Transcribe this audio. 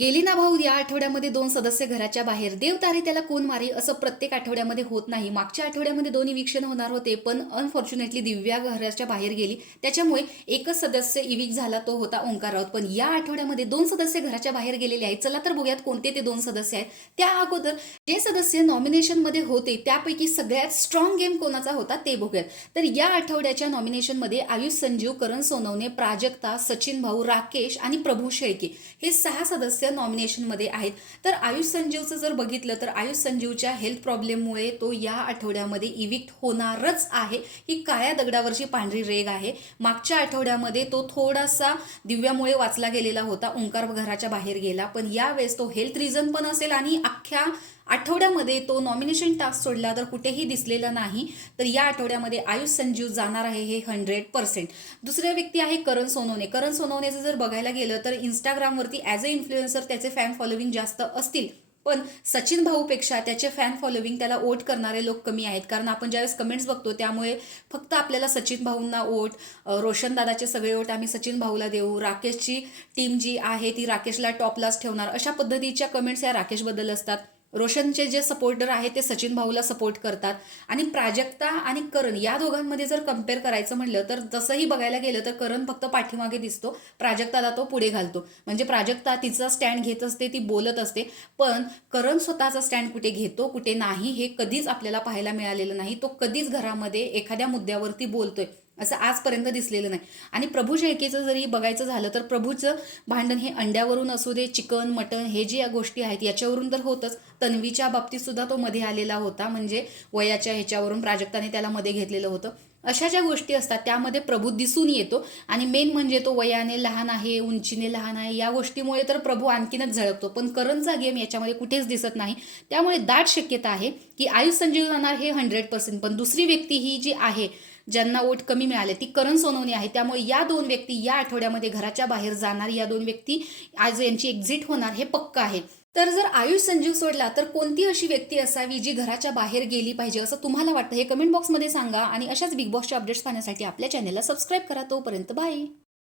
गेली ना भाऊ या आठवड्यामध्ये 2 सदस्य घराच्या बाहेर. देव तारे त्याला कोण मारे असं प्रत्येक आठवड्यामध्ये होत नाही. मागच्या आठवड्यामध्ये 2 इविक्शन होणार होते, पण अनफॉर्च्युनेटली दिव्या घराच्या बाहेर गेली. त्याच्यामुळे एकच सदस्य इविक झाला, तो होता ओंकार राऊत. पण या आठवड्यामध्ये 2 सदस्य घराच्या बाहेर गेलेले आहेत. चला तर बघूयात कोणते ते 2 सदस्य आहेत. त्या अगोदर जे सदस्य नॉमिनेशनमध्ये होते त्यापैकी सगळ्यात स्ट्रॉंग गेम कोणाचा होता ते बघूयात. तर या आठवड्याच्या नॉमिनेशनमध्ये आयुष संजीव, करण सोनवणे, प्राजक्ता, सचिन भाऊ, राकेश आणि प्रभू शेळके हे 6 सदस्य नॉमिनेशनमध्ये आहेत. तर आयुष संजीवचं जर बघितलं तर आयुष संजीवच्या हेल्थ प्रॉब्लेममुळे तो या आठवड्यामध्ये इविक्ट होणारच आहे. ही काळ्या दगडावरची पांढरी रेग आहे. मागच्या आठवड्यामध्ये तो थोडासा दिव्यामुळे वाचला गेलेला होता, ओंकार घराच्या बाहेर गेला. पण यावेळेस तो हेल्थ रिझन पण असेल आणि अख्ख्या आठवड्यामध्ये तो नॉमिनेशन टास्क सोडला तर कुठेही दिसलेला नाही. तर या आठवड्यामध्ये आयुष संजीव जाणार आहे हे 100%. दुसऱ्या व्यक्ती आहे करण सोनवणे. करण सोनवणेचं जर बघायला गेलं तर इंस्टाग्रामवरती ॲज अ इन्फ्लुएन्सर त्याचे फॅन फॉलोविंग जास्त असतील, पण सचिन भाऊपेक्षा त्याचे फॅन फॉलोविंग, त्याला वोट करणारे लोक कमी आहेत. कारण आपण ज्यावेळेस कमेंट्स बघतो त्यामुळे फक्त आपल्याला सचिन भाऊंना वोट, रोशन दादाचे सगळे वोट आम्ही सचिन भाऊला देऊ, राकेशची टीम जी आहे ती राकेशला टॉपलाच ठेवणार, अशा पद्धतीच्या कमेंट्स या राकेशबद्दल असतात. रोशनचे जे सपोर्टर आहेत ते सचिन भाऊला सपोर्ट करतात. आणि प्राजक्ता आणि करण या दोघांमध्ये जर कम्पेअर करायचं म्हटलं तर तसंही बघायला गेलं तर करण फक्त पाठीमागे दिसतो, प्राजक्ताला तो पुढे घालतो. म्हणजे प्राजक्ता तिचा स्टँड घेत असते, ती बोलत असते, पण करण स्वतःचा स्टँड कुठे घेतो कुठे नाही हे कधीच आपल्याला पाहायला मिळालेलं नाही. तो कधीच घरामध्ये एखाद्या मुद्द्यावरती बोलतोय असं आजपर्यंत दिसलेलं नाही. आणि प्रभू शेळकेचं जरी बघायचं झालं तर प्रभूचं भांडण हे अंड्यावरून असू दे, चिकन मटन हे जे या गोष्टी आहेत याच्यावरून तर होतच. तन्वीच्या बाबतीत सुद्धा तो मध्ये आलेला होता, म्हणजे वयाच्या ह्याच्यावरून प्राजक्ताने त्याला मध्ये घेतलेलं होतं. अशा ज्या गोष्टी असतात त्यामध्ये प्रभू दिसून येतो. आणि मेन म्हणजे तो वयाने लहान आहे, उंचीने लहान आहे, या गोष्टीमुळे तर प्रभू आणखीनच झळकतो. पण करणचा गेम याच्यामध्ये कुठेच दिसत नाही. त्यामुळे दाट शक्यता आहे की आयुष संजीव जाणार हे 100%. पण दुसरी व्यक्ती ही जी आहे ज्यांना वोट कमी मिळाले ती करण सोनवणे आहे. त्यामुळे या 2 व्यक्ती या आठवड्यामध्ये घराच्या बाहेर जाणार, या 2 व्यक्ती आज यांची एक्झिट होणार हे पक्का आहे. तर जर आयुष संजीव सोडला तर कोणती अशी व्यक्ती असावी जी घराच्या बाहेर गेली पाहिजे असं तुम्हाला वाटतं हे कमेंट बॉक्समध्ये सांगा. आणि अशाच बिग बॉसच्या अपडेट्स पाहण्यासाठी आपल्या चॅनलला सबस्क्राईब करा. तोपर्यंत बाय.